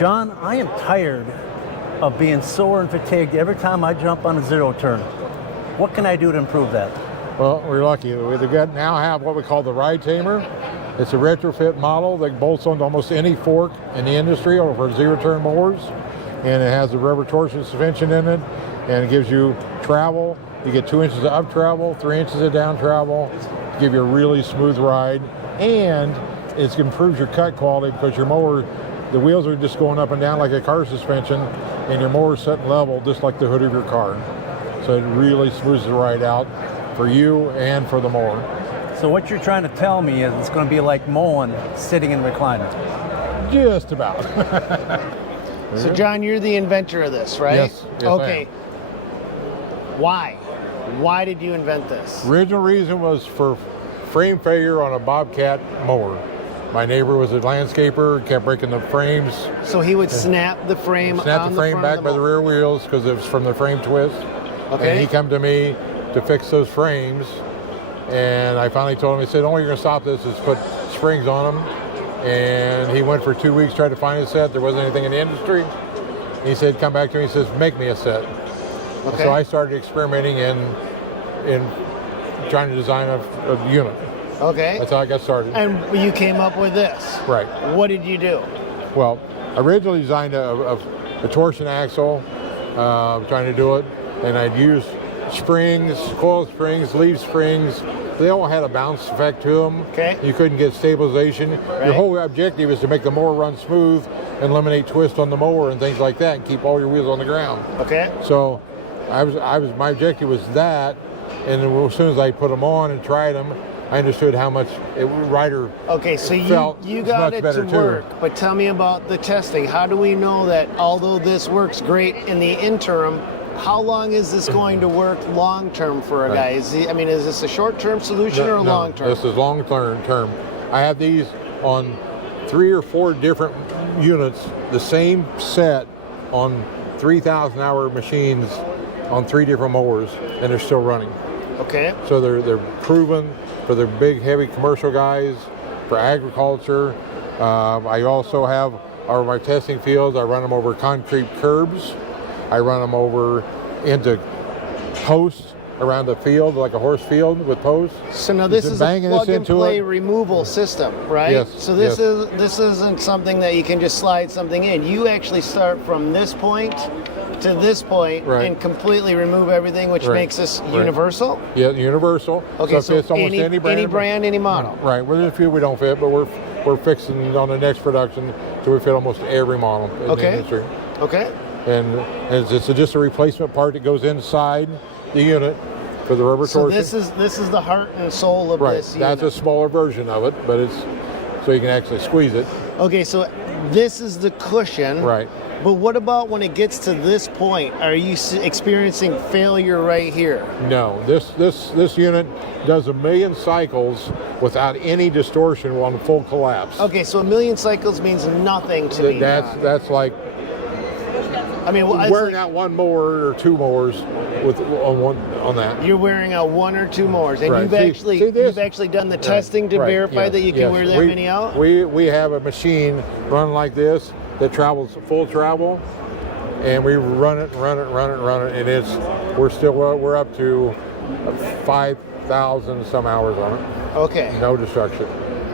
John, I am tired of being sore and fatigued every time I jump on a zero turn. What can I do to improve that? Well, we're lucky. We now have what we call the Ride Tamer. It's a retrofit model that bolts onto almost any fork in the industry for zero-turn mowers. And it has a rubber torsion suspension in it, and it gives you travel. You get 2 inches of up travel, 3 inches of down travel, to give you a really smooth ride. And it improves your cut quality because your mower, the wheels are just going up and down like a car suspension, and your mower's set level just like the hood of your car. So it really smooths the ride out for you and for the mower. So what you're trying to tell me is it's going to be like mowing sitting in recliner. Just about. So John, you're the inventor of this, right? Yes, okay. Why? Why did you invent this? Original reason was for frame failure on a Bobcat mower. My neighbor was a landscaper, kept breaking the frames. So he would snap the frame Snap the frame back by the rear wheels because it was from the frame twist. Okay. And he come to me to fix those frames. And I finally told him, he said, only you're gonna stop this is put springs on them. And he went for 2 weeks, tried to find a set. There wasn't anything in the industry. He said, come back to me, he says, make me a set. Okay. So I started experimenting in trying to design a unit. Okay. That's how I got started. And you came up with this. Right. What did you do? Well, I originally designed a torsion axle, trying to do it, and I'd use springs, coil springs, leaf springs. They all had a bounce effect to them. Okay. You couldn't get stabilization. Right. Your whole objective is to make the mower run smooth and eliminate twist on the mower and things like that, and keep all your wheels on the ground. Okay. So, my objective was that, and then as soon as I put them on and tried them, I understood how much rider Okay, so felt you was got much it better to too. work, but tell me about the testing. How do we know that although this works great in the interim, how long is this going to work long term for a guy? Is this a short term solution or a long term? This is long term. I have these on 3 or 4 different units, the same set on 3,000 hour machines on 3 different mowers, and they're still running. Okay. So they're proven for the big heavy commercial guys, for agriculture. I also have my testing fields. I run them over concrete curbs. I run them over into posts around the field, like a horse field with posts. So now this is a plug and play removal system, right? Yes. So this isn't something that you can just slide something in. You actually start from this point to this point and completely remove everything, which makes this universal. Yeah, universal. Okay, so it's almost any brand, any model. Right. Well, there's a few we don't fit, but we're fixing on the next production so we fit almost every model in the industry. Okay. And it's just a replacement part that goes inside the unit for the rubber torsion. So this is the heart and soul of this unit. That's a smaller version of it, but it's so you can actually squeeze it. Okay, so this is the cushion. Right. But what about when it gets to this point? Are you experiencing failure right here? No, this unit does 1 million cycles without any distortion on full collapse. Okay, so 1 million cycles means nothing to me. That's like wearing out 1 mower or 2 mowers on that. You're wearing out 1 or 2 mowers, and you've actually done the testing to verify that you can wear that many out. We have a machine run like this that travels full travel, and we run it, and we're up to 5,000 some hours on it. Okay. No destruction.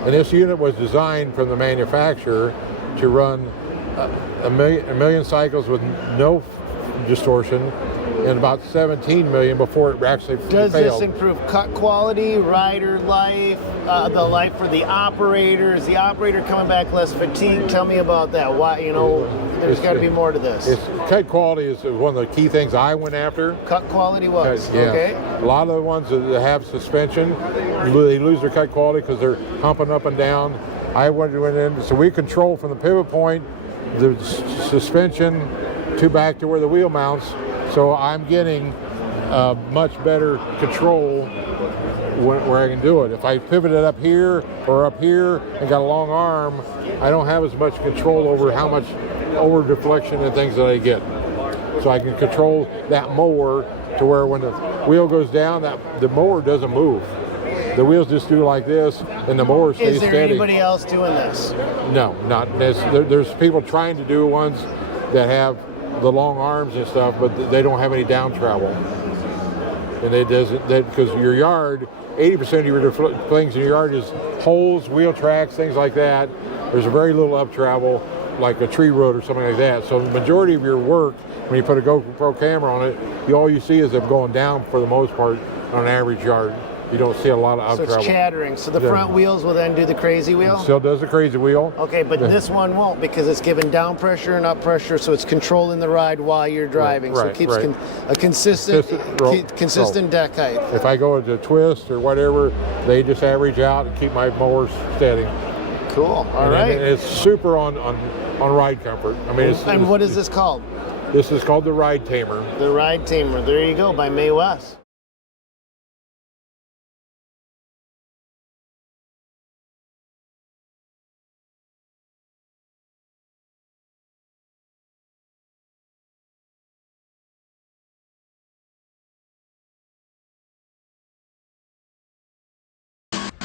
And this unit was designed from the manufacturer to run a million cycles with no distortion, and about 17 million before it actually Does failed. this improve cut quality, rider life, the life for the operator? Is the operator coming back less fatigued? Tell me about that. Why, there's got to be more to this. Cut quality is one of the key things I went after. Cut quality was, yeah. Okay. A lot of the ones that have suspension, they lose their cut quality because they're humping up and down. I went in, so we control from the pivot point, the suspension back to where the wheel mounts. So I'm getting much better control where I can do it. If I pivot it up here or up here and got a long arm, I don't have as much control over how much over deflection and things that I get. So I can control that mower to where when the wheel goes down, the mower doesn't move. The wheels just do like this, and the mower stays Is there steady. anybody else doing this? No, not this. There's people trying to do ones that have the long arms and stuff, but they don't have any down travel. And it doesn't, because your yard, 80% of your things in your yard is holes, wheel tracks, things like that. There's a very little up travel, like a tree road or something like that. So the majority of your work, when you put a GoPro camera on it, all you see is them going down for the most part on an average yard. You don't see a lot of up So it's travel. chattering. So the Yeah. front wheels will then do the crazy wheel? Still does the crazy wheel. Okay, but this one won't because it's giving down pressure and up pressure, so it's controlling the ride while you're driving. So it right, keeps right. a consistent Consistent deck height. If I go to twist or whatever, they just average out and keep my mowers steady. Cool. All And right. it's super on ride comfort. I mean, And what is this called? This is called the Ride Tamer. The Ride Tamer. There you go, by May West.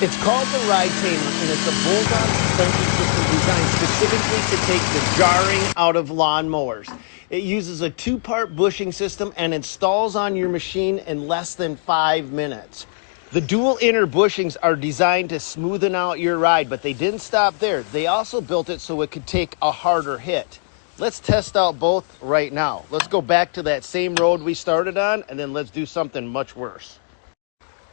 It's called the Ride Tamer, and it's a bolt-on suspension system designed specifically to take the jarring out of lawnmowers. It uses a two-part bushing system and installs on your machine in less than 5 minutes. The dual inner bushings are designed to smoothen out your ride, but they didn't stop there. They also built it so it could take a harder hit. Let's test out both right now. Let's go back to that same road we started on, and then let's do something much worse.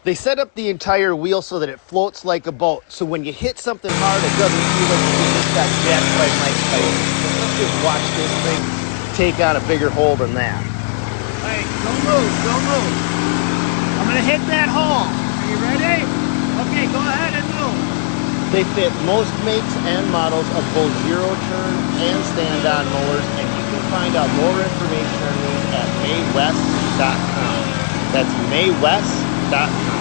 They set up the entire wheel so that it floats like a boat. So when you hit something hard, it doesn't feel like you just got jacked by Mike Tyson. So let's just watch this thing take on a bigger hole than that. All right, don't move, don't move. I'm gonna hit that hole. Are you ready? Okay, go ahead and move. They fit most makes and models of both zero-turn and stand-on mowers, and you can find out more information on these at maywest.com. That's maywest.com.